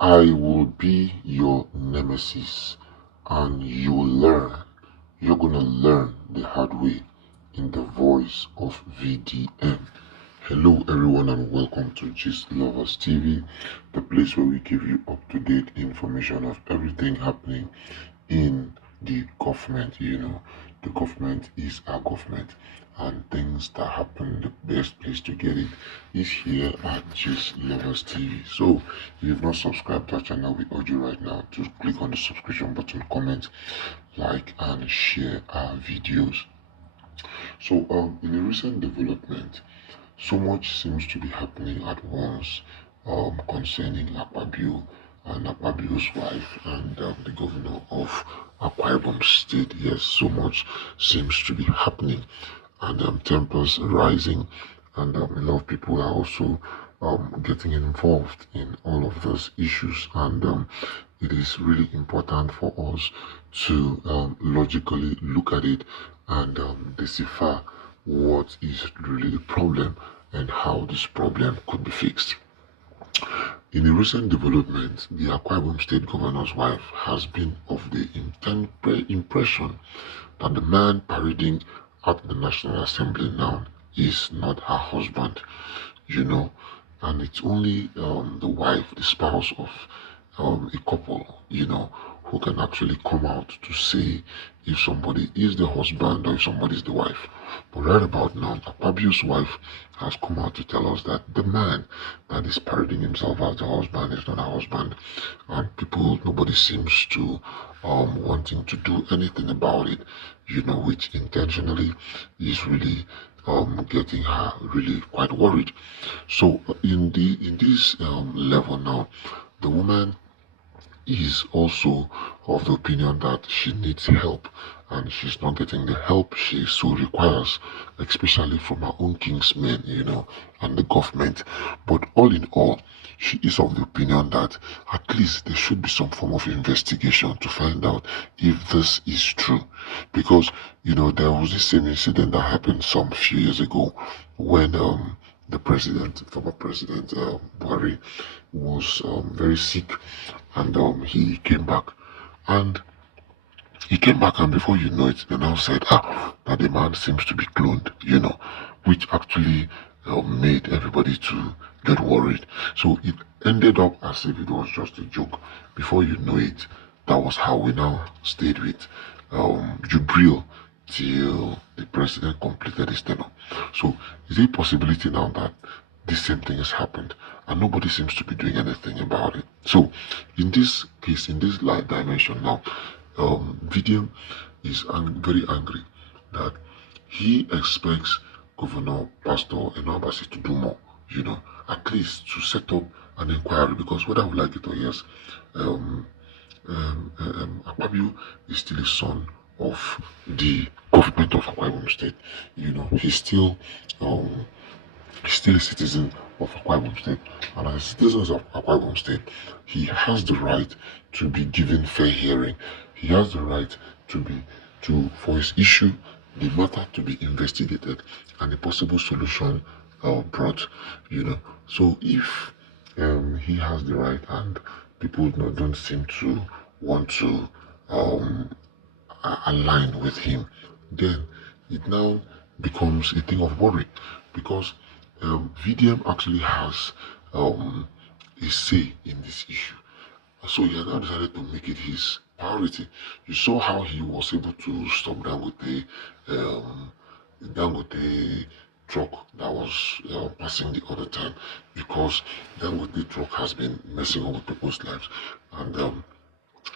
I will be your nemesis, and you will learn. You're gonna learn the hard way in the voice of VDM. Hello, everyone, and welcome to Gist Lovers TV, the place where we give you up to date information of everything happening in the government. The government is our government, and things that happen, the best place to get it is here at Gist Lovers TV. So, if you've not subscribed to our channel, we urge you right now to click on the subscription button, comment, like, and share our videos. So, in a recent development, so much seems to be happening at once concerning Akwa and Akwa wife and the governor of Akwa Ibom State. Yes, so much seems to be happening, and tempers rising, and a lot of people are also getting involved in all of those issues, and it is really important for us to logically look at it and decipher what is really the problem and how this problem could be fixed. In a recent development, the Akwa Ibom State Governor's wife has been of the impression that the man parading at the National Assembly now is not her husband, and it's only the wife, the spouse of a couple, who can actually come out to say if somebody is the husband or if somebody is the wife. But right about now, Akwabiu's wife has come out to tell us that the man that is parading himself as the husband is not a husband, and nobody seems to wanting to do anything about it, which intentionally is really getting her really quite worried. So in this level now, the woman is also of the opinion that she needs help, and she's not getting the help she so requires, especially from her own kingsmen, and the government. But all in all, she is of the opinion that at least there should be some form of investigation to find out if this is true. Because, there was this same incident that happened some few years ago when the former president Buhari, was very sick, and he came back, and before you know it, they now said, that the man seems to be cloned, which actually made everybody to get worried. So it ended up as if it was just a joke. Before you know it, that was how we now stayed with Jubril till the president completed his tenure. So is there a possibility now that this same thing has happened and nobody seems to be doing anything about it? So in this case, in this light dimension now, VDM is very angry that he expects Governor Pastor Enobasi to do more, at least to set up an inquiry, because whether we like it or yes, Akpabio is still a son of the government of Akwa Ibom State. Um, he's still a citizen of Akwa Ibom State, and as a citizen of Akwa Ibom State, he has the right to be given fair hearing. He has the right for his issue, the matter to be investigated, and a possible solution brought. So if he has the right and people don't seem to want to align with him, then it now becomes a thing of worry, because VDM actually has a say in this issue. So he has now decided to make it his priority. You saw how he was able to stop Dangote truck that was passing the other time, because Dangote truck has been messing up with people's lives, and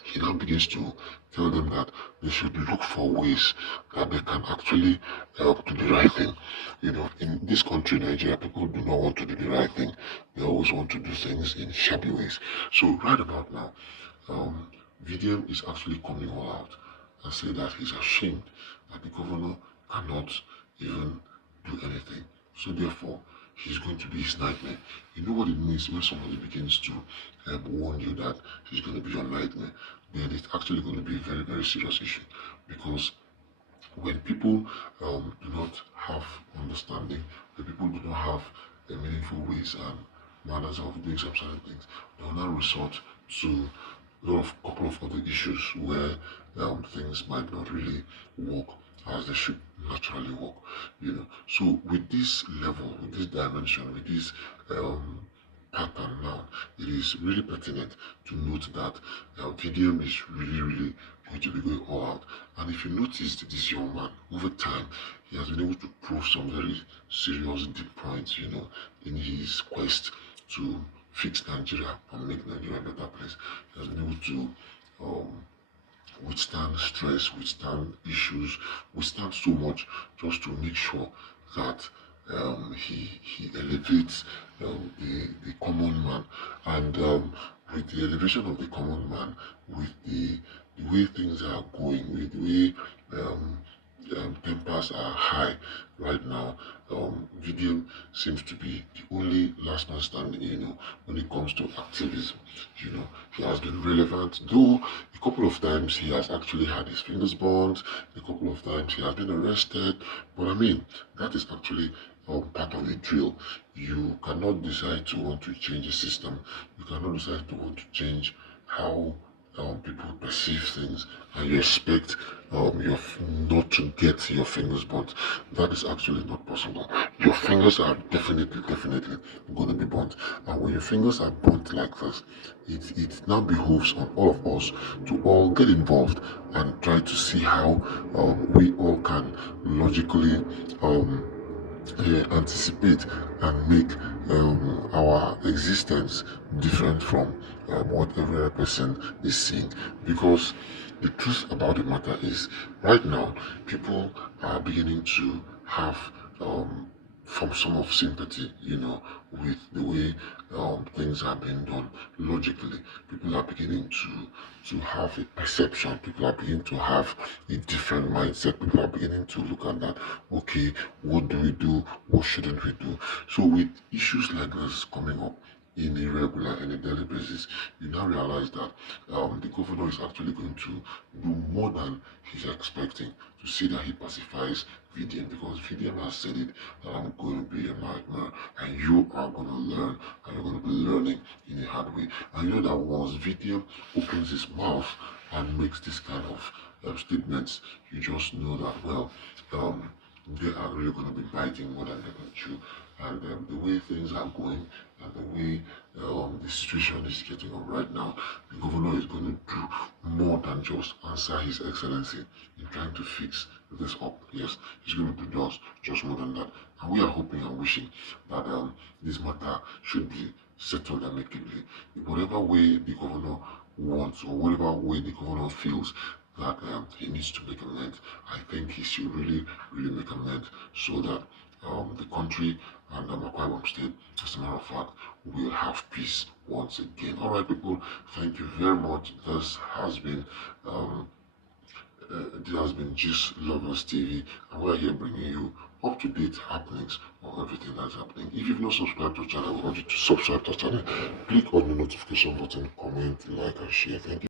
he now begins to tell them that they should look for ways that they can actually help to do the right thing. In this country, Nigeria, people do not want to do the right thing. They always want to do things in shabby ways. So right about now, VDM is actually coming all out and say that he's ashamed that the governor cannot even do anything. So therefore, he's going to be his nightmare. You know what it means when somebody begins to warn you that he's going to be your nightmare? Then it's actually going to be a very, very serious issue, because when people do not have understanding, when people do not have meaningful ways and manners of doing some certain things, they will now resort to couple of other issues where things might not really work as they should naturally work. So with this level, with this dimension, with this pattern now, it is really pertinent to note that VDM is really going to be going all out. And if you notice this young man, over time, he has been able to prove some very serious deep points, in his quest to fix Nigeria and make Nigeria a better place. He has been able to withstand stress, withstand issues, withstand so much just to make sure that he elevates the common man. And with the elevation of the common man, with the way things are going, with the way tempers are high right now, VDM seems to be the only last man standing, when it comes to activism. He has been relevant, though a couple of times he has actually had his fingers burnt, a couple of times he has been arrested, but I mean, that is actually part of the drill. You cannot decide to want to change the system, you cannot decide to want to change how people perceive things, and you expect not to get your fingers burnt. That is actually not possible. Your fingers are definitely going to be burnt, and when your fingers are burnt like this, it now behooves on all of us to all get involved and try to see how we all can logically anticipate and make our existence different from what every other person is seeing. Because the truth about the matter is, right now, people are beginning to have from some of sympathy, with the way things are being done logically. People are beginning to have a perception. People are beginning to have a different mindset. People are beginning to look at that. Okay, what do we do? What shouldn't we do? So with issues like this coming up in a regular and a daily basis, you now realize that the governor is actually going to do more than he's expecting to see that he pacifies VDM, because VDM has said it, that I'm going to be a nightmare and you are going to learn, and you're going to be learning in a hard way. And you know that once VDM opens his mouth and makes this kind of statements, you just know that, well, they are really going to be biting more than they can chew. And the way things are going and the way the situation is getting on right now, the governor is going to do more than just answer His Excellency in trying to fix this up. Yes, he's going to do just more than that. And we are hoping and wishing that this matter should be settled amicably. In whatever way the governor wants, or whatever way the governor feels that he needs to make amends, I think he should really make amends, so that the country and Akwa Ibom State, as a matter of fact, will have peace once again. All right, people, thank you very much. This has been Just Lovers TV, and we're here bringing you up-to-date happenings on everything that's happening. If you've not subscribed to the channel, we want you to subscribe to the channel. Click on the notification button, comment, like, and share. Thank you.